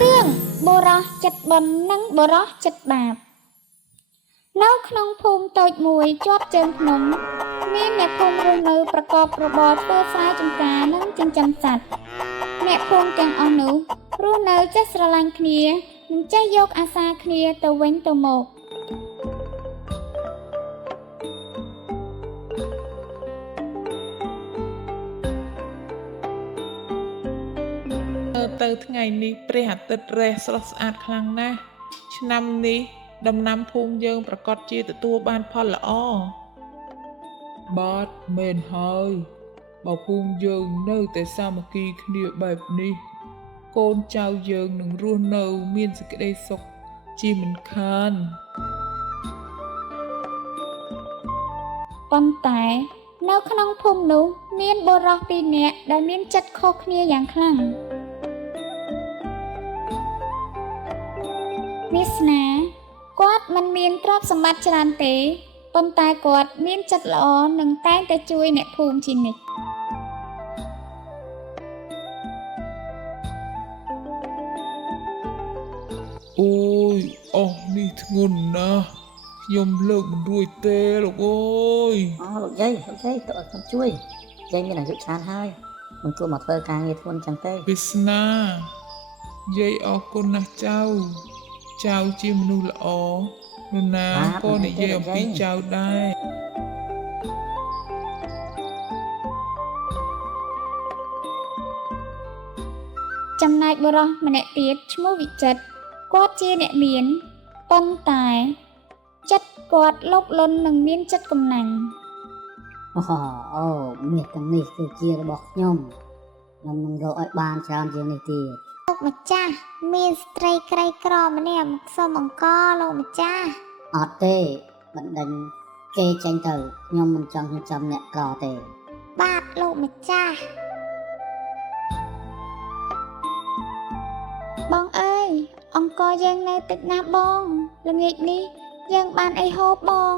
រឿងបុរសចិត្តបុណ្យនិងបុរសចិត្តបាបនៅក្នុងភូមិតូចមួយជាប់ជើងភ្នំមានអ្នកភូមិរស់នៅប្រកបរបរធ្វើស្រែចម្ការនិងចិញ្ចឹមសត្វអ្នកភូមិទាំងអស់នោះរស់នៅចេះស្រឡាញ់គ្នានិងចេះយកអាសាគ្នាទៅវិញទៅមកទៅថ្ងៃនេះព្រះអាទិត្យរះស្រស់ស្អាតខ្លាំងណាស់ឆ្នាំនេះដំណាំភូមិយើងប្រកាសជាទទួលបានផលល្អបាទមែនហើយបើភូមិយើងនៅតែសាមគ្គីគ្នាបែបនេះកូនចៅយើងនឹងរស់នៅមានសេចក្តីសុខជាមិនខានប៉ុន្តែនៅក្នុងភូមិនោះមានបុរសពីរនាក់ដែលមានចិត្តខុសគ្នាយ៉ាងខ្លាំងវាសនាគាត់មិនមានទ្រព្យសម្បត្តិច្រើនទេប៉ុន្តែគាត់មានចិត្តល្អនិងតែងតែជួយអ្នកភូមិជានិច្ចអូយអស់នេះធ្ងន់ណាស់ខ្ញុំលើកមិនរួចទេលោកអើយលោកយាយទៅអត់ខ្ញុំជួយយាយមានអាយុច្រើនហើយមិនគួរមកធ្វើការងារធ្ងន់ចឹងទេវាសនាយាយអរគុណណាស់ចៅជាមនុស្សល្អនរណាក៏និយាយអំពីចៅដែរចំណែកបុរសម្នាក់ទៀតឈ្មោះវិចិត្រគាត់ជាអ្នកមានប៉ុន្តែចិត្តគាត់លោភលន់និងមានចិត្តកំណាញ់អូមាសទាំងនេះគឺជារបស់ខ្ញុំនឹងរកឲ្យបានច្រើនជាងនេះទៀតលោកម្ចាស់មានស្ត្រីក្រីក្រម្នាក់មកសុំអង្គលោកម្ចាស់អត់ទេបណ្ដឹងគេចេញទៅខ្ញុំមិនចង់ចិញ្ចឹមអ្នកក្រទេបាទលោកម្ចាស់បងអើយអង្គយើងនៅទឹកណាបងល្ងាចនេះយើងបានអីហូបបង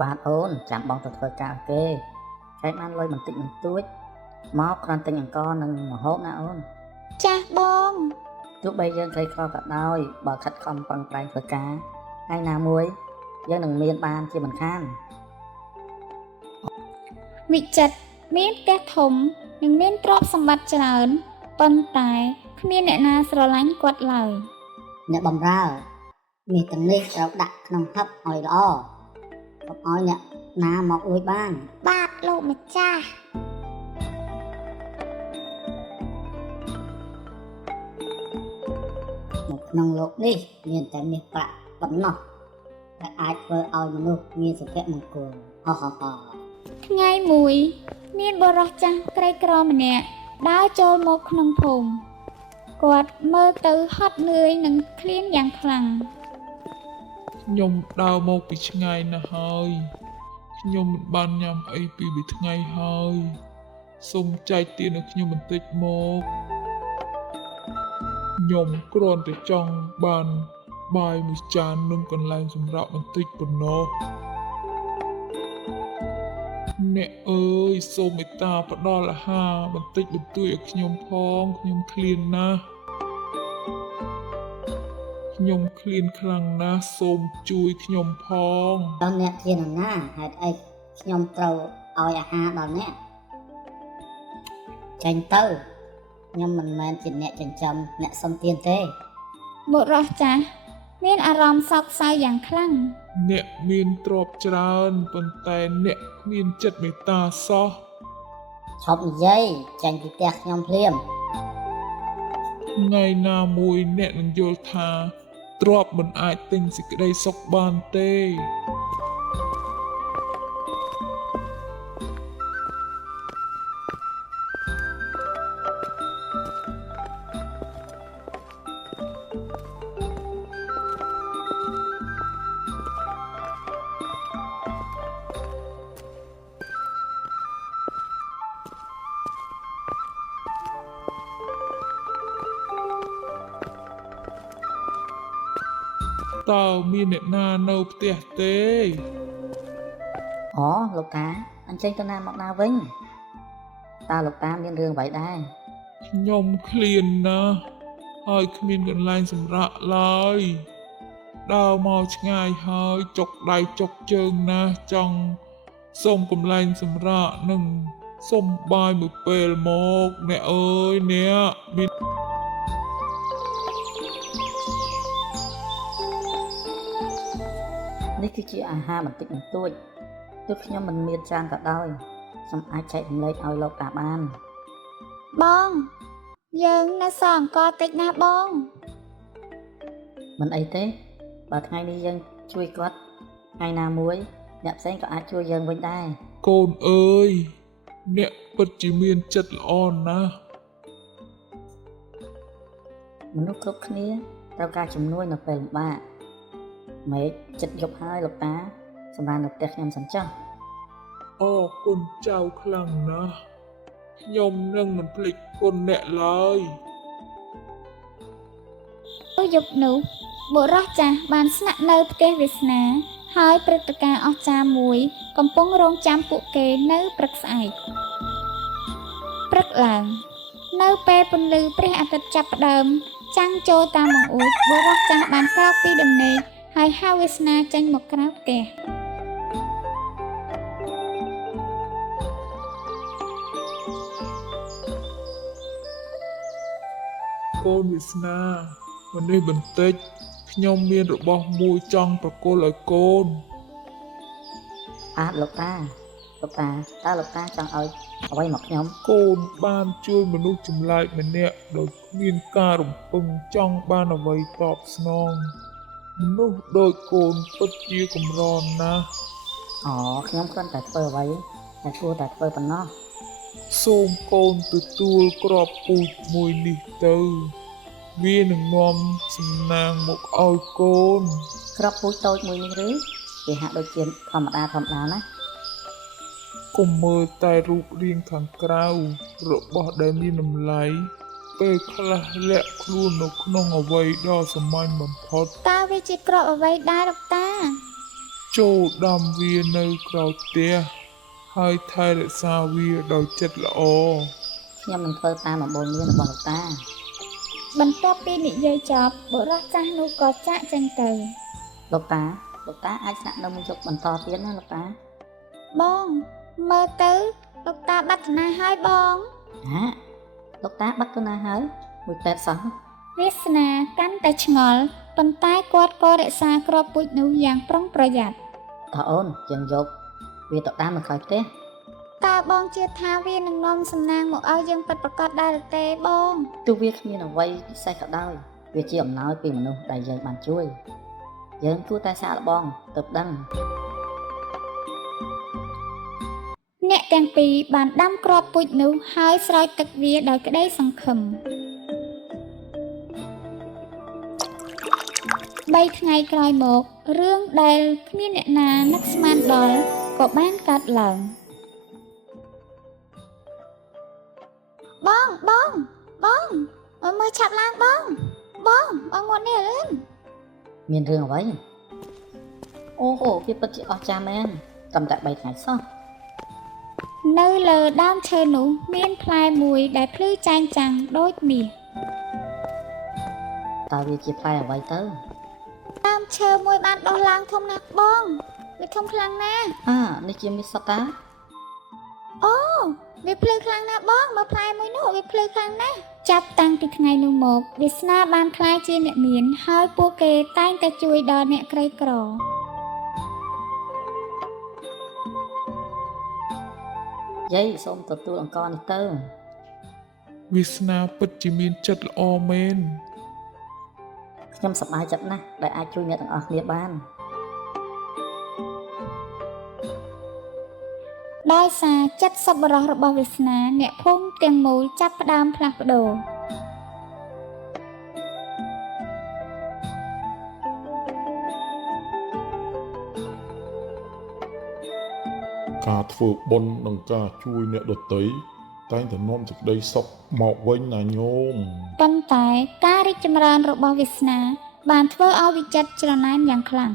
បាទអូនចាំបងទៅធ្វើការគេចែកបានលុយបន្តិចបន្តួចមកគ្រាន់ទិញអង្គនិងម្ហូបណាអូនចាស់បងទោះបីយើងក្រីក្រក៏ដោយបើខិតខំប្រឹងប្រែងធ្វើការថ្ងៃណាមួយយើងនឹងមានបានជាមិនខានវិចិត្រមានផ្ទះធំនិងមានទ្រព្យសម្បត្តិច្រើនប៉ុន្តែគ្មានអ្នកណាស្រឡាញ់គាត់ឡើយអ្នកបម្រើមាសទាំងនេះត្រូវដាក់ក្នុងហឹបឲ្យល្អកុំឲ្យអ្នកណាមកលួចបានបាទលោកម្ចាស់ក្នុងโลกនេះមានតែមាសប្រាក់ប៉ុណ្ណោះដែលអាចធ្វើឲ្យមនុស្សមានសុភមង្គលថ្ងៃមួយមានបុរសចាស់ក្រីក្រម្នាក់ដើរចូលមកក្នុងភូមិគាត់មើលទៅហត់នឿយនិងឃ្លានយ៉ាងខ្លាំងខ្ញុំដើរមកពីឆ្ងាយណាស់ហើយខ្ញុំមិនបានញ៉ាំអីពី2ថ្ងៃហើយសូមចែកទានឲ្យខ្ញុំបន្តិចមកខ្ញុំគ្រាន់តែចង់បានបាយមួយចាននិងកន្លែងសម្រាប់បន្តិចប៉ុណ្ណោះអ្នកអើយសូមមេត្តាផ្ដល់អាហារបន្តិចបន្តួចឲ្យខ្ញុំផងខ្ញុំឃ្លានណាស់ខ្ញុំឃ្លានខ្លាំងណាស់សូមជួយខ្ញុំផងតើអ្នកជានរណាហេតុអីខ្ញុំត្រូវឲ្យអាហារដល់អ្នកចេញទៅខ្ញុំមិនមែនជាអ្នកចិញ្ចឹមអ្នកសុំទានទេបុរសចាស់មានអារម្មណ៍សោកសៅយ៉ាងខ្លាំងអ្នកមានទ្រព្យច្រើនប៉ុន្តែអ្នកគ្មានចិត្តមេត្តាសោះឈប់និយាយចេញពីផ្ទះខ្ញុំភ្លាមថ្ងៃណាមួយអ្នកនឹងយល់ថាទ្រព្យមិនអាចទិញសេចក្តីសុខបានទេតើមានអ្នកណានៅផ្ទះទេលោកតាអញ្ចឹងទៅណាមកណាវិញតើលោកតាមានរឿងអ្វីដែរខ្ញុំឃ្លានណាស់ហ ហើយគ្មានកន្លែងសម្រាកឡើយដើរមកឆ្ងាយហើយចុកដៃចុកជើងណាស់ចង់សុំកន្លែងសម្រាកនិងសុំបាយមួយពេលមកអ្នកអើយអ្នកមាន នេះគឺជាអាហារបន្តិចបន្តួចទោះខ្ញុំមិនមានច្រើនក៏ដោយខ្ញុំអាចចែករំលែកឲ្យលោកតាបាន បងយើងនៅសល់អង្ករតិចណាស់បង មិនអីទេបើថ្ងៃនេះយើងជួយគាត់ថ្ងៃណាមួយអ្នកផ្សេងក៏អាចជួយយើងវិញដែរ កូនអើយអ្នកពិតជាមានចិត្តល្អណាស់ មនុស្សគ្រប់គ្នាត្រូវការជំនួយនៅពេលលំបាកម៉េចចិត្តយប់ហើយលោកតាសម្រាប់នៅផ្ទះខ្ញុំសិនចុះ អរគុណចៅខ្លាំងណាស់ខ្ញុំនឹងមិនភ្លេចគុណអ្នកឡើយ ទៅយប់នោះបុរសចាស់បានស្នាក់នៅផ្ទះវាសនាហើយព្រឹត្តិការណ៍អស្ចារ្យមួយកំពុងរងចាំពួកគេនៅព្រឹកស្អែកព្រឹកឡើងនៅពេលពន្លឺព្រះអាទិត្យចាប់ផ្ដើមចាំងចូលតាមបង្អួចបុរសចាស់បានក្រោកពីដំណេកហើយហៅវាសនាចេញមកក្រៅផ្ទះ កូនវាសនាวันនេះបន្តិចខ្ញុំមានរបស់មួយចង់ប្រគល់ឲ្យកូន លោកតាតើលោកតាចង់ឲ្យអ្វីមកខ្ញុំ កូនបានជួយមនុស្សចម្លែកម្នាក់ដោយគ្មានការរំពឹងចង់បានអ្វីតបស្នងមនុស្សដូចកូនពិតជាកម្រណាស់ ខ្ញុំគ្រាន់តែធ្វើអ្វីតែគួរតែធ្វើប៉ុណ្ណោះ សូមកូនទទួលក្របពូជមួយនេះទៅវានឹងនាំសំណាងមកឲ្យកូន ក្របពូជតូចមួយនេះឬគេហាក់ដូចជាធម្មតាណា កុំមើលតែរូបរាងខាងក្រៅរបស់ដែលមានតម្លៃពេលខ្លះលាក់ខ្លួននៅក្នុងអ្វីដ៏សាមញ្ញបំផុត តើវាជាក្របអ្វីដែរលោកតា ចូលដាំវានៅក្រោយផ្ទះហើយថែរក្សាវាដោយចិត្តល្អ ខ្ញុំនឹងធ្វើតាមអំបូរមានរបស់លោកតា បន្ទាប់ពីនិយាយចប់បុរសចាស់នោះក៏ចាកចេញទៅ លោកតាអាចស្នាក់នៅមួយយប់បន្តទៀតណាលោកតា បងមើលទៅលោកតាបាត់ចំណាហើយបង លោកតាបាត់ទៅណាហើយមួយពេទ្យសោះ វាសនាកាន់តែឆ្ងល់ប៉ុន្តែគាត់ក៏រក្សាក្របពូជនោះយ៉ាងប្រុងប្រយ័ត្ន តើអូនយើងយកវាទៅដាំនៅក្រោយផ្ទះ តើបងជឿថាវានឹងនាំសំណាងមកឲ្យយើងពិតប្រាកដដែរឬទេបង ទោះវាគ្មានអ្វីពិសេសក៏ដោយវាជាអំណោយពីមនុស្សដែលយើងបានជួយយើងគួរតែសាកល្បងទៅដឹង អ្នកទាំងពីរបានដាំក្របពូជនោះហើយស្រោចទឹកវាដោយក្តីសង្ឃឹម 3 ថ្ងៃក្រោយមករឿងដែលគ្មានអ្នកណានឹកស្មានដល់ក៏បានកើតឡើងបងមើលឆាប់ឡើងបងងត់នេះលឿន មានរឿងអ្វីអូវាពិតជាអស្ចារ្យមែនត្រឹមតែ3ថ្ងៃសោះ នៅលើដើមឈើនោះមានផ្លែមួយដែលភ្លឺចែងចាំងដូចមាស តើវាជាផ្លែអ្វីទៅ ដើមឈើមួយបានដុះឡើងធំណាស់បងវាធំខ្លាំងណាស់ នេះជាមាសសត្វតា អូវាភ្លឺខ្លាំងណាស់បងមើលផ្លែមួយនោះវាភ្លឺខ្លាំងណាស់ចាប់តាំងពីថ្ងៃនោះមកវាសនាបានក្លាយជាអ្នកមានហើយពួកគេតែងតែជួយដល់អ្នកក្រីក្រ យាយសូមទទួលអង្ករនេះទៅ វាសនាពិតជាមានចិត្តល្អមែន ខ្ញុំសប្បាយចិត្តណាស់ដែលអាចជួយអ្នកទាំងអស់គ្នាបាន ដោយសារចិត្តសប្បុរសរបស់វាសនាអ្នកភូមិទាំងមូលចាប់ផ្ដើមផ្លាស់ប្ដូរ ការធ្វើបុណ្យនិងការជួយអ្នកដទៃតែងតែនាំសេចក្តីសុខមកវិញណាញោម ប៉ុន្តែការរីកចម្រើនរបស់វាសនាបានធ្វើឲ្យវិចិត្រច្រណែនយ៉ាងខ្លាំង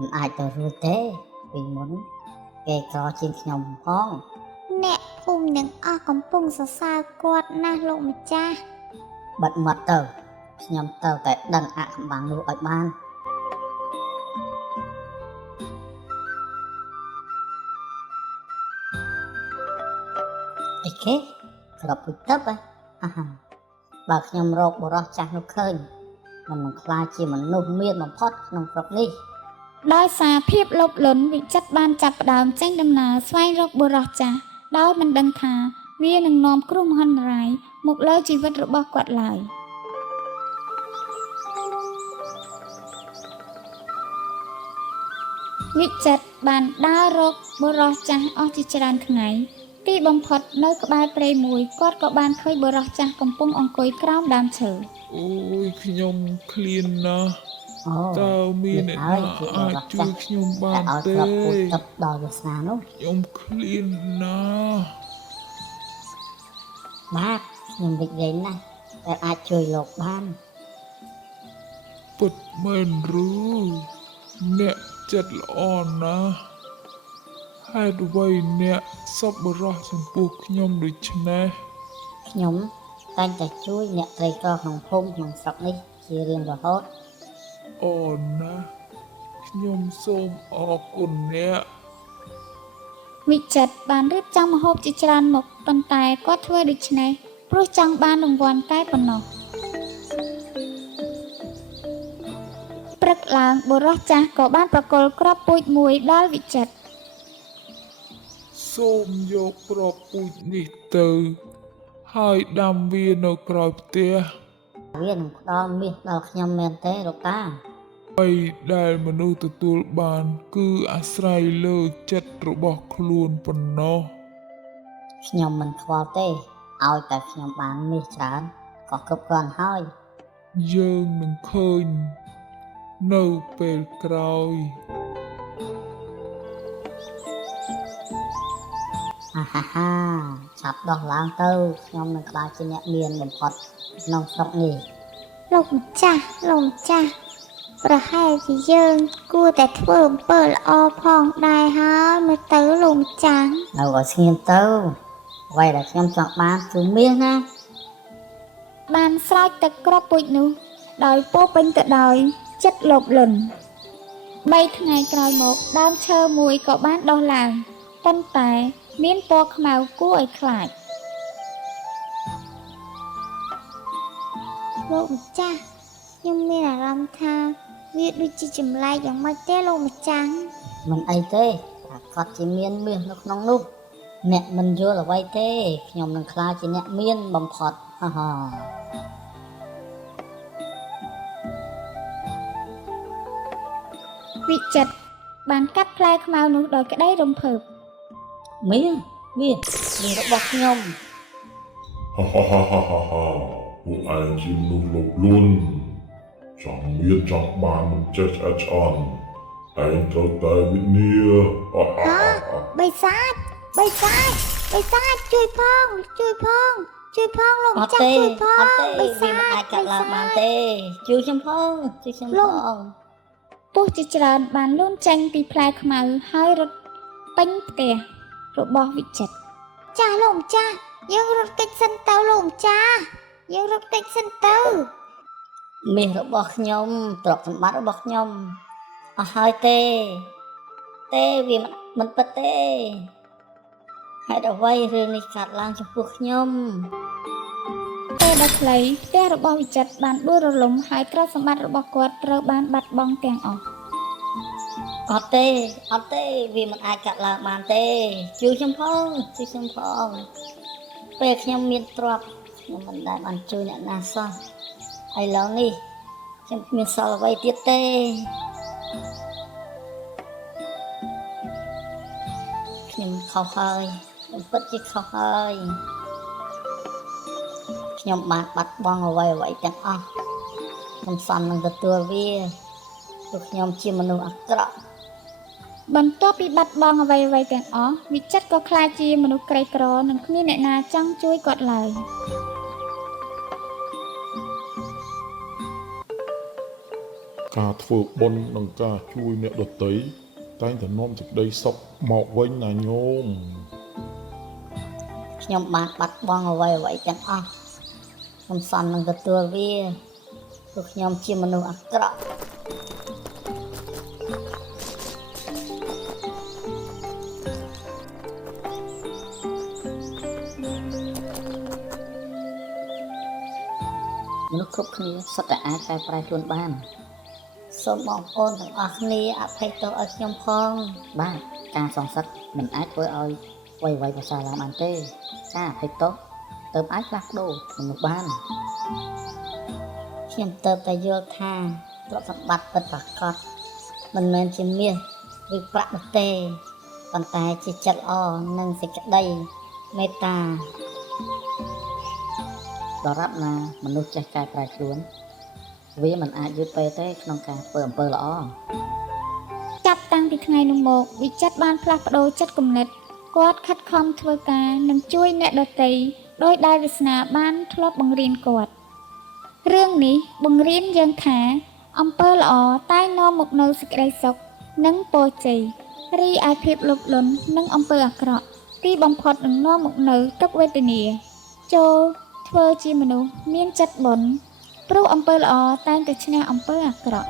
មិនអាចទៅរួចទេពីមុនគេក្រជាងខ្ញុំផង អ្នក ភូមិទាំងអស់កំពុងសរសើរគាត់ណាស់លោកម្ចាស់ បិទមាត់ទៅខ្ញុំទៅតែដឹងអាក់កំបាំងនោះឲ្យបានអីគេក្របពុជទឹកអាហាបើខ្ញុំរកបរោះចាស់នោះឃើញมันនឹងខ្លាចជាមនុស្សមានបំផុតក្នុងស្រុកនេះ ដោយសារភាពលោភលន់វិចិត្របានចាប់ផ្ដើមចេញដំណើរស្វែងរកបុរសចាស់ដោយមិនដឹងថាវានឹងនាំគ្រោះមហន្តរាយមកលើជីវិតរបស់គាត់ឡើយវិចិត្របានដើររកបុរសចាស់អស់ជាច្រើនថ្ងៃទីបំផុតនៅក្បែរព្រៃមួយគាត់ក៏បានឃើញបុរសចាស់កំពុងអង្គុយក្រោមដើមឈើ អូយខ្ញុំឃ្លានណាស់ អូ តើមានអ្នកណាអាចជួយខ្ញុំបាន ឲ្យ ទេ ក្របពុជទឹកដល់វាសនានោះ ខ្ញុំឃ្លានណាស់ បាទខ្ញុំវិជ្ជណាស់តែអាចជួយលោកបាន ពិតមែនឬអ្នកចិត្តល្អណាស់ហេតុអ្វីអ្នកសប្បុរសចំពោះខ្ញុំដូច្នេះ ខ្ញុំតែងតែជួយអ្នកក្រីក្រក្នុងភូមិក្នុងស្រុកនេះជារៀងរហូត អូណាស់ខ្ញុំសូមអរគុណអ្នក វិចិត្របានរៀបចំម្ហូបជាច្រើនមុខប៉ុន្តែគាត់ធ្វើដូច្នេះព្រោះចង់បានរង្វាន់តែប៉ុណ្ណោះព្រឹកឡើងបុរសចាស់ក៏បានប្រគល់គ្រាប់ពូជមួយដល់វិចិត្រ សូមយកគ្រាប់ពូជនេះទៅហើយដាំវានៅក្រោយផ្ទះ វានឹងផ្ដល់មាសដល់ខ្ញុំមែនទេលោកតា អ្វីដែលមនុស្សទទួលបានគឺអាស្រ័យលើចិត្តរបស់ខ្លួនប៉ុណ្ណោះ ខ្ញុំមិនខ្វល់ទេឲ្យតែខ្ញុំបានមាសច្រើនក៏គ្រប់គ្រាន់ហើយ យើងនឹងឃើញនៅពេលក្រោយ ហាហាហាចាប់ដោះឡើងទៅខ្ញុំនឹងក្លាយជាអ្នកមានបំផុតក្នុងស្រុកនេះ លោកម្ចាស់លោកម្ចាស់ប្រហែលជាយើងគួរតែធ្វើអំពើល្អផងដែរហើយមើលទៅលោកម្ចាស់ នៅឲ្យស្ងៀមទៅអ្វីដែលខ្ញុំចង់បានគឺមាសណា បានស្រោចទឹកគ្រាប់ពូជនោះដោយពោរពេញទៅដោយចិត្តលោភលន់3ថ្ងៃក្រោយមកដើមឈើមួយក៏បានដុះឡើងប៉ុន្តែមានពណ៌ខ្មៅគួរឲ្យខ្លាចលោកម្ចាស់ខ្ញុំមានអារម្មណ៍ថាវាដូចជាចម្លែកយ៉ាងម៉េចទេលោកម្ចាស់ មិនអីទេតែគាត់ជាមានមាសនៅក្នុងនោះអ្នកមិនយល់អ្វីទេខ្ញុំនឹងក្លាយជាអ្នកមានបំផុតហាហា វិចិត្របានកាត់ផ្លែខ្មៅនោះដោយក្តីរំភើប មាសរបស់ខ្ញុំ ฮ่าฮ่าฮ่าฮ่าฮ่าฮ่าពួកឯងជាមនុស្សលោភលន់ចង់មានចង់បានមិនចេះឆ្អែតឆ្អន់ឯងត្រូវតែវិនាฮ่าฮ่าฮ่า បិសាចជួយផងលោកម្ចាស់ជួយផង អត់ទេវាមិនអាចកាត់ឡើងបានទេជួយខ្ញុំផង ពស់ជាច្រើនបានលូនចេញពីផ្លែខ្មៅហើយរត់ពេញផ្ទះរបស់វិចិត្រចាស់លោកម្ចាស់យើងរត់គេចសិនទៅលោកម្ចាស់យើងរត់គេចសិនទៅ មាសរបស់ខ្ញុំទ្រព្យសម្បត្តិរបស់ខ្ញុំអស់ហើយទេវាមិនពិតទេហេតុអ្វីរឿងនេះកើតឡើងចំពោះខ្ញុំ ពេលដ៏ខ្លីផ្ទះរបស់វិចិត្របានដួលរលំហើយទ្រព្យសម្បត្តិរបស់គាត់ត្រូវបានបាត់បង់ទាំងអស់ អត់ទេវាមិនអាចកាត់ឡើងបានទេជួយខ្ញុំផងពេលខ្ញុំមានទ្រព្យខ្ញុំមិនដែលបានជួយអ្នកណាសោះឥឡូវនេះខ្ញុំគ្មានសល់អ្វីទៀតទេខ្ញុំខុសហើយខ្ញុំពិតជាខុសហើយខ្ញុំបានបាត់បង់អ្វីទាំងអស់ខ្ញុំសំនឹងទទួលវាព្រោះខ្ញុំជាមនុស្សអាក្រក់ បន្ទាប់ពីបាត់បង់អ្វីៗទាំងអស់វិចិត្រក៏ក្លាយជាមនុស្សក្រីក្រនិងគ្មានអ្នកណាចង់ជួយគាត់ឡើយ ការធ្វើបុណ្យនិងការជួយអ្នកដទៃតែងតែនាំសេចក្តីសុខមកវិញណាញោម ខ្ញុំបានបាត់បង់អ្វីទាំងអស់ខ្ញុំសន្មនឹងទទួលវាព្រោះខ្ញុំជាមនុស្សអាក្រក់មនុស្សគ្រប់គ្នាសុទ្ធតែអាចកែប្រែខ្លួនបានសូមបងប្អូនទាំងអស់គ្នាអភ័យទោសឲ្យខ្ញុំផងបាទការសងសឹកមិនអាចធ្វើឲ្យអ្វីប្រសើរឡើងបានទេការអភ័យទោសទើបអាចផ្លាស់ប្ដូរមនុស្សបានខ្ញុំទើបតែយល់ថាទ្រព្យសម្បត្តិពិតប្រាកដមិនមែនជាមាសឬប្រាក់នោះទេប៉ុន្តែជាចិត្តល្អនិងសេចក្តីមេត្តាដរាបណាមនុស្សចេះកែប្រែខ្លួនវាមិនអាចយឺតពេលទេក្នុងការធ្វើអំពើល្អ ចាប់តាំងពីថ្ងៃនោះមកវិចិត្របានផ្លាស់ប្ដូរចិត្តគំនិតគាត់ខិតខំធ្វើការនិងជួយអ្នកដទៃដោយដែលវាសនាបានធ្លាប់បង្រៀនគាត់រឿងនេះបង្រៀនយើងថាអំពើល្អតែនាំមកនូវសេចក្តីសុខនិងពរជ័យរីឯភាពលោភលន់និងអំពើអាក្រក់ទីបំផុតនឹងនាំមកនូវទុក្ខវេទនាចូលធ្វើជាមនុស្សមានចិត្តបុណ្យព្រោះអំពើល្អតែងតែឈ្នះអំពើអាក្រក់